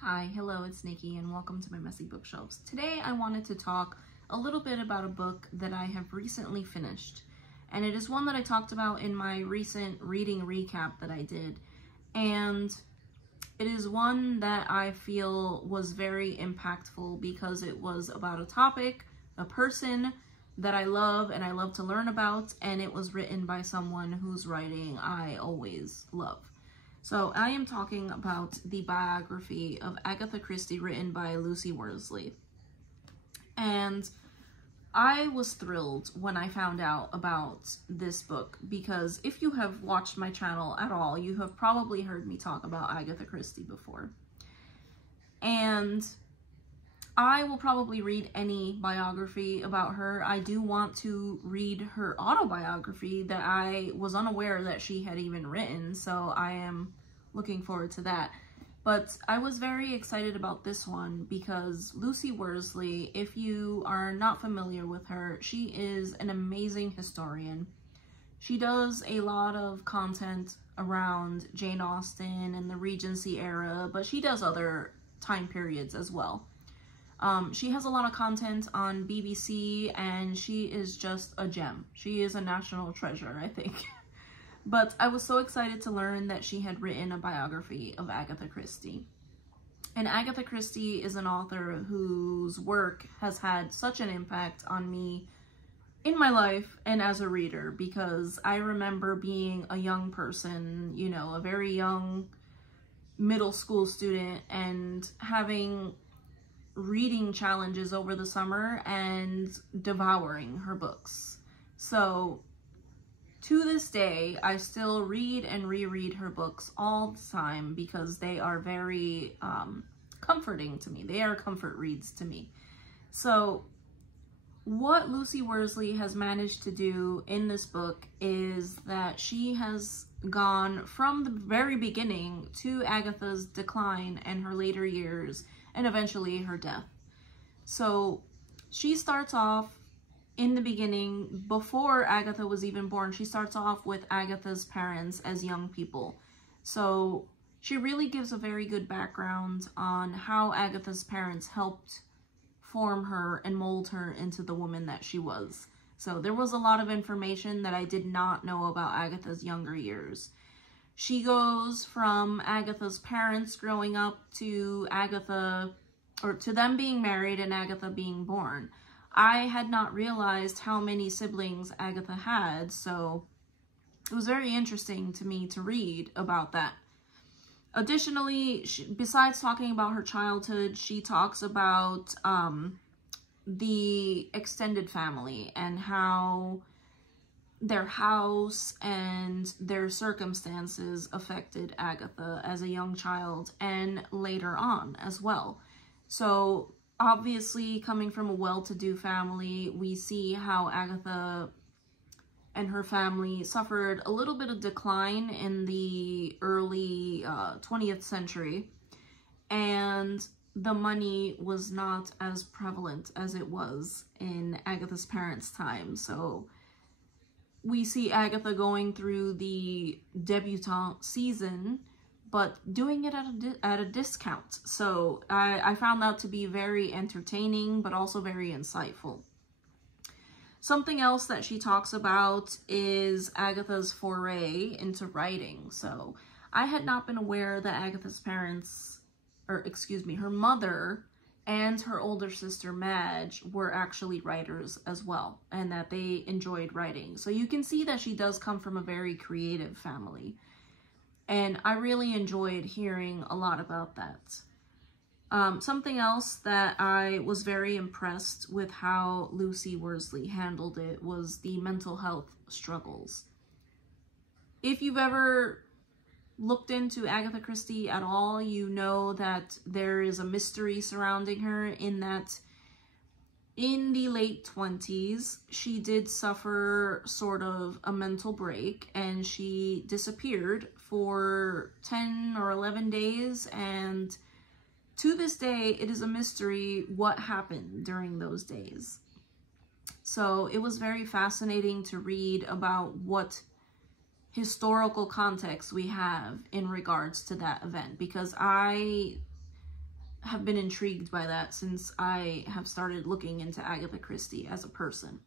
Hi, hello, it's Nikki and welcome to my messy bookshelves. Today I wanted to talk a little bit about a book that I have recently finished. And it is one that I talked about in my recent reading recap that I did. And it is one that I feel was very impactful because it was about a topic, a person that I love and I love to learn about, and it was written by someone whose writing I always love. So I am talking about the biography of Agatha Christie written by Lucy Worsley. And I was thrilled when I found out about this book because if you have watched my channel at all, you have probably heard me talk about Agatha Christie before. And I will probably read any biography about her. I do want to read her autobiography that I was unaware that she had even written, so I am looking forward to that. But I was very excited about this one because Lucy Worsley, if you are not familiar with her, she is an amazing historian. She does a lot of content around Jane Austen and the Regency era, but she does other time periods as well. She has a lot of content on BBC and she is just a gem. She is a national treasure, I think. But I was so excited to learn that she had written a biography of Agatha Christie. And Agatha Christie is an author whose work has had such an impact on me in my life and as a reader, because I remember being a young person, you know, a very young middle school student, and having reading challenges over the summer and devouring her books. So to this day, I still read and reread her books all the time because they are very comforting to me. They are comfort reads to me. So what Lucy Worsley has managed to do in this book is that she has gone from the very beginning to Agatha's decline and her later years and eventually her death. So she starts off in the beginning, before Agatha was even born. She starts off with Agatha's parents as young people. So she really gives a very good background on how Agatha's parents helped form her and mold her into the woman that she was. So there was a lot of information that I did not know about Agatha's younger years. She goes from Agatha's parents growing up to Agatha, or to them being married and Agatha being born. I had not realized how many siblings Agatha had, so it was very interesting to me to read about that. Additionally, besides talking about her childhood, she talks about the extended family and how their house and their circumstances affected Agatha as a young child and later on as well. So obviously, coming from a well-to-do family, we see how Agatha and her family suffered a little bit of decline in the early 20th century, and the money was not as prevalent as it was in Agatha's parents' time. So we see Agatha going through the debutante season, but doing it at a discount. So I found that to be very entertaining, but also very insightful. Something else that she talks about is Agatha's foray into writing. So I had not been aware that Agatha's parents, or excuse me, her mother and her older sister Madge were actually writers as well, and that they enjoyed writing. So you can see that she does come from a very creative family. And I really enjoyed hearing a lot about that. Something else that I was very impressed with how Lucy Worsley handled it was the mental health struggles. If you've ever looked into Agatha Christie at all, you know that there is a mystery surrounding her, in that in the late 20s, she did suffer sort of a mental break and she disappeared for 10 or 11 days, and to this day, it is a mystery what happened during those days. So it was very fascinating to read about what historical context we have in regards to that event, because I have been intrigued by that since I have started looking into Agatha Christie as a person.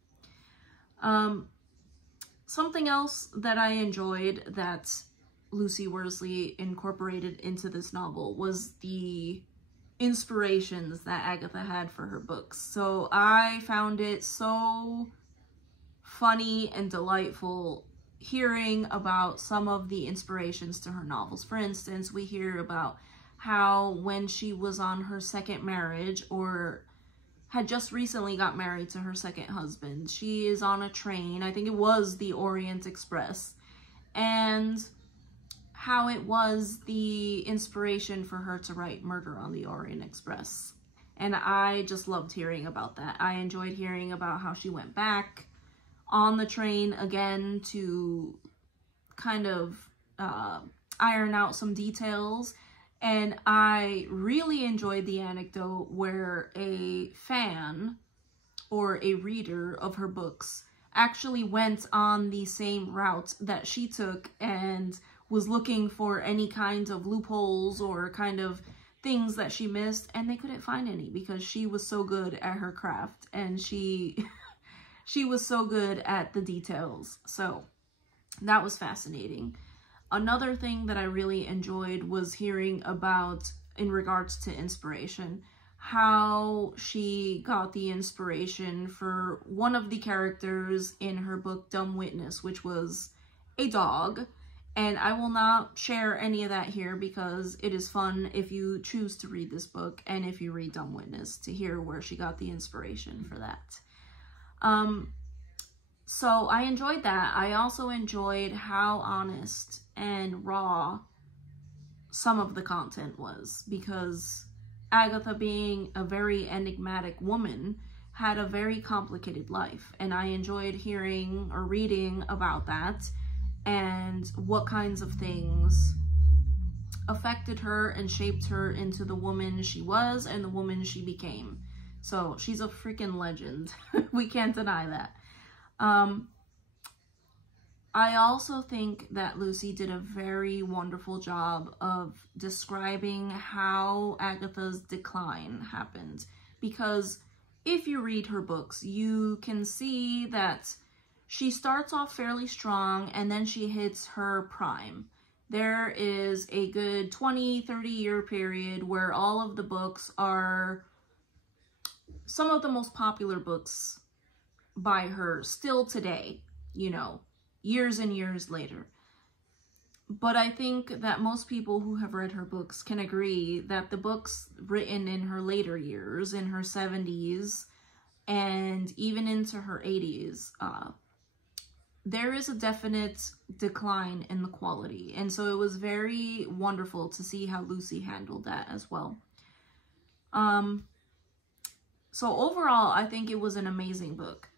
Something else that I enjoyed that Lucy Worsley incorporated into this novel was the inspirations that Agatha had for her books. So I found it so funny and delightful hearing about some of the inspirations to her novels. For instance, we hear about how when she was on her second marriage, or had just recently got married to her second husband, she is on a train, I think it was the Orient Express, and how it was the inspiration for her to write Murder on the Orient Express. And I just loved hearing about that. I enjoyed hearing about how she went back on the train again to kind of iron out some details. And I really enjoyed the anecdote where a fan or a reader of her books actually went on the same route that she took and was looking for any kinds of loopholes or kind of things that she missed, and they couldn't find any because she was so good at her craft and she was so good at the details. So that was fascinating. Another thing that I really enjoyed was hearing about, in regards to inspiration, how she got the inspiration for one of the characters in her book Dumb Witness, which was a dog. And I will not share any of that here because it is fun if you choose to read this book and if you read Dumb Witness to hear where she got the inspiration for that. So I enjoyed that. I also enjoyed how honest and raw some of the content was, because Agatha, being a very enigmatic woman, had a very complicated life, and I enjoyed hearing or reading about that and what kinds of things affected her and shaped her into the woman she was and the woman she became. So she's a freaking legend. We can't deny that. I also think that Lucy did a very wonderful job of describing how Agatha's decline happened, because if you read her books, you can see that she starts off fairly strong and then she hits her prime. There is a good 20-30 year period where all of the books are some of the most popular books by her still today, you know, years and years later. But I think that most people who have read her books can agree that the books written in her later years, in her 70s and even into her 80s, there is a definite decline in the quality. And so it was very wonderful to see how Lucy handled that as well. So overall, I think it was an amazing book.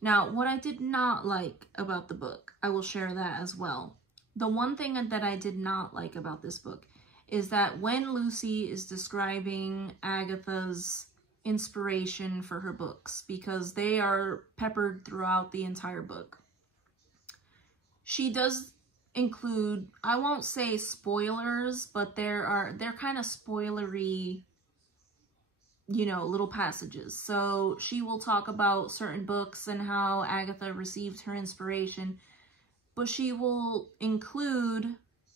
Now, what I did not like about the book, I will share that as well. The one thing that I did not like about this book is that when Lucy is describing Agatha's inspiration for her books, because they are peppered throughout the entire book, she does include, I won't say spoilers, but they're kind of spoilery, you know, little passages. So she will talk about certain books and how Agatha received her inspiration, but she will include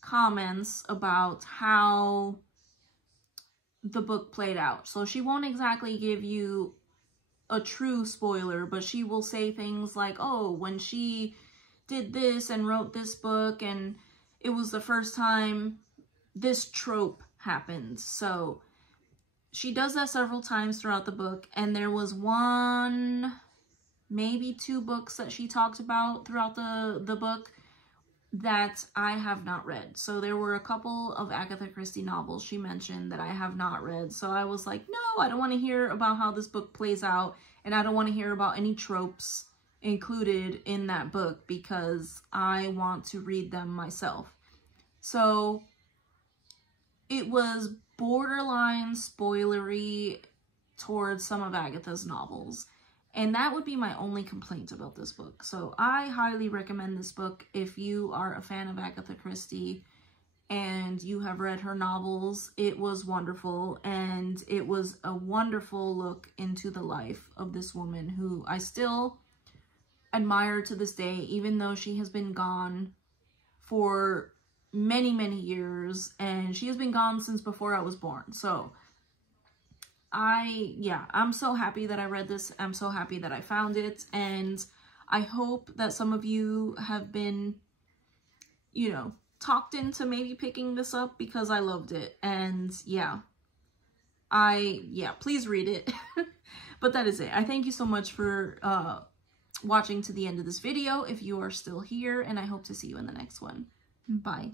comments about how the book played out. So she won't exactly give you a true spoiler, but she will say things like, oh, when she did this and wrote this book, and it was the first time this trope happened. So she does that several times throughout the book, and there was one, maybe two books that she talked about throughout the book that I have not read. So there were a couple of Agatha Christie novels she mentioned that I have not read. So I was like, no, I don't want to hear about how this book plays out, and I don't want to hear about any tropes included in that book because I want to read them myself. So it was borderline spoilery towards some of Agatha's novels, and that would be my only complaint about this book. So I highly recommend this book if you are a fan of Agatha Christie and you have read her novels, it was wonderful, and it was a wonderful look into the life of this woman who I still admire to this day, even though she has been gone for many, many years, and she has been gone since before I was born. So I'm so happy that I read this. I'm so happy that I found it, and I hope that some of you have been, you know, talked into maybe picking this up, because I loved it. And yeah, please read it. But that is it. I thank you so much for watching to the end of this video if you are still here, and I hope to see you in the next one. Bye.